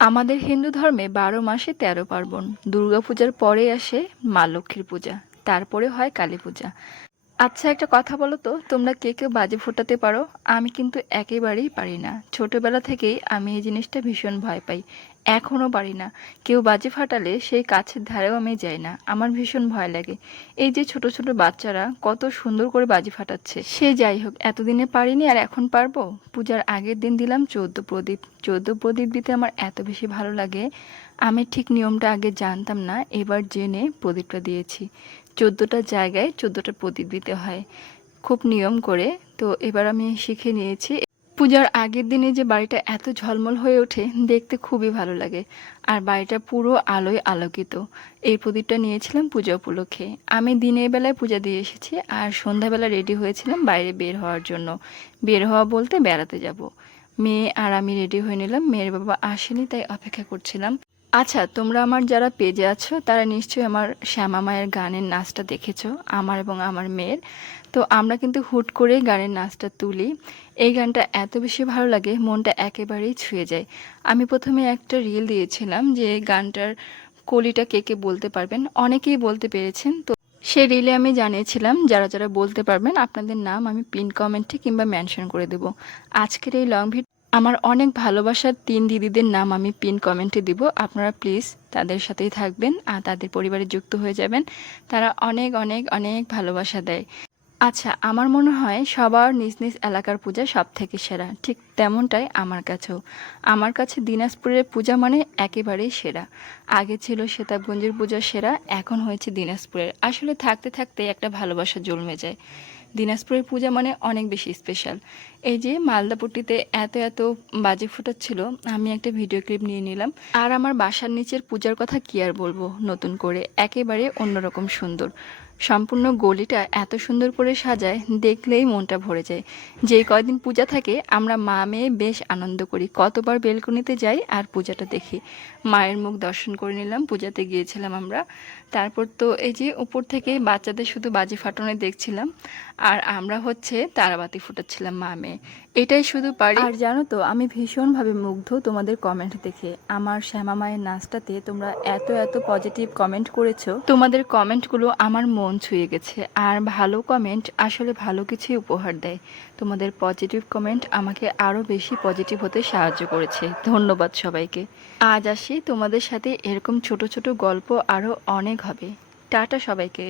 আমাদের হিন্দু ধর্মে ১২ মাসে ১৩ পার্বণ। দুর্গাপূজার পরে আসে মা লক্ষ্মীর পূজা, তারপরে হয় কালী পূজা। আচ্ছা, একটা কথা বলো তো, তোমরা কে কেউ বাজি ফোটাতে পারো? আমি কিন্তু একেবারেই পারি না। ছোটবেলা থেকেই আমি এই জিনিসটা ভীষণ ভয় পাই, এখনো পারি না। কেউ বাজি ফাটালে সেই কাছের ধারেও আমি যাই না, আমার ভীষণ ভয় লাগে। এই যে ছোট ছোট বাচ্চারা কত সুন্দর করে বাজি ফাটাচ্ছে, সে যাই হোক, এতদিনে পারিনি আর এখন পারবো? পূজার আগের দিন দিলাম 14 প্রদীপ। 14 প্রদীপ দিতে আমার এত বেশি ভালো লাগে। আমি ঠিক নিয়মটা আগে জানতাম না, এবার জেনে প্রদীপটা দিয়েছি। 14টা জায়গায় 14টা প্রদীপ দিতে হয়, খুব নিয়ম করে। তো এবার আমি শিখে নিয়েছি। পূজার আগের দিনে যে বাড়িটা এত ঝলমল হয়ে ওঠে, দেখতে খুবই ভালো লাগে। আর বাড়িটা পুরো আলোয় আলোকিত। এই প্রদীপটা নিয়েছিলাম পূজা উপলক্ষে। আমি দিনের বেলায় পূজা দিয়ে এসেছি, আর সন্ধ্যাবেলা রেডি হয়েছিলাম বাইরে বের হওয়ার জন্য। বের হওয়া বলতে বেড়াতে যাব। মেয়ে আর আমি রেডি হয়ে নিলাম, মেয়ের বাবা আসেনি তাই অপেক্ষা করছিলাম। আচ্ছা, তোমরা আমার যারা পেজে আছো তারা নিশ্চয়ই আমার শ্যামা মায়ের গানের নাচটা দেখেছো, আমার এবং আমার মেয়ের। তো আমরা কিন্তু হুট করে গানের নাচটা তুলি। এই গানটা এত বেশি ভালো লাগে, মনটা একেবারেই ছুঁয়ে যায়। আমি প্রথমে একটা রিল দিয়েছিলাম যে গানটার কলিটা কে কে বলতে পারবেন, অনেকেই বলতে পেরেছেন। তো সেই রিলে আমি জানিয়েছিলাম যারা যারা বলতে পারবেন আপনাদের নাম আমি পিন কমেন্টে কিংবা মেনশন করে দেব। আজকের এই লং ভিডিও আমার অনেক ভালোবাসার 3 দিদিদের নাম আমি পিন কমেন্টে দিব, আপনারা প্লিজ তাদের সাথেই থাকবেন আর তাদের পরিবারে যুক্ত হয়ে যাবেন। তারা অনেক অনেক অনেক ভালোবাসা দেয়। আচ্ছা, আমার মনে হয় সবার নিজ নিজ এলাকার পূজা সব থেকে সেরা, ঠিক তেমনটাই আমার কাছেও। আমার কাছে দিনাজপুরের পূজা মানে একেবারেই সেরা। আগে ছিল সেতাবগঞ্জের পূজা সেরা, এখন হয়েছে দিনাজপুরের। আসলে থাকতে থাকতে একটা ভালোবাসা জন্মে যায়। দিনাজপুরের পূজা মানে অনেক বেশি স্পেশাল। এই যে মালদাপট্টিতে এত এত বাজি ফুটাচ্ছিল, আমি একটা ভিডিও ক্লিপ নিয়ে নিলাম। আর আমার বাসার নিচের পূজার কথা কি আর বলবো, নতুন করে একেবারে অন্যরকম সুন্দর। সম্পূর্ণ গলিটা এত সুন্দর করে সাজায়, দেখলেই মনটা ভরে যায়। যেই কয়দিন পূজা থাকে আমরা মা মেয়ে বেশ আনন্দ করি, কতবার বেলকনিতে যাই আর পূজাটা দেখি। মায়ের মুখ দর্শন করে নিলাম, পূজাতে গিয়েছিলাম আমরা। তারপর তো এই যে উপর থেকে বাচ্চাদের শুধু বাজি ফাটানো দেখছিলাম, আর আমরা হচ্ছে তারাবাতি ফুটাচ্ছিলাম মা মেয়ে। এটাই শুধু পারি। আর জানো তো, আমি ভীষণভাবে মুগ্ধ তোমাদের কমেন্ট দেখে। আমার শ্যামা মায়ের নাচটাতে তোমরা এত এত পজিটিভ কমেন্ট করেছো, তোমাদের কমেন্টগুলো আমার মন ছুঁয়ে গেছে। আর ভালো কমেন্ট আসলে ভালো কিছুই উপহার দেয়। তোমাদের পজিটিভ কমেন্ট আমাকে আরও বেশি পজিটিভ হতে সাহায্য করেছে, ধন্যবাদ সবাইকে। আজ আসি, তোমাদের সাথে এরকম ছোট ছোট গল্প আরও অনেক হবে। টাটা সবাইকে।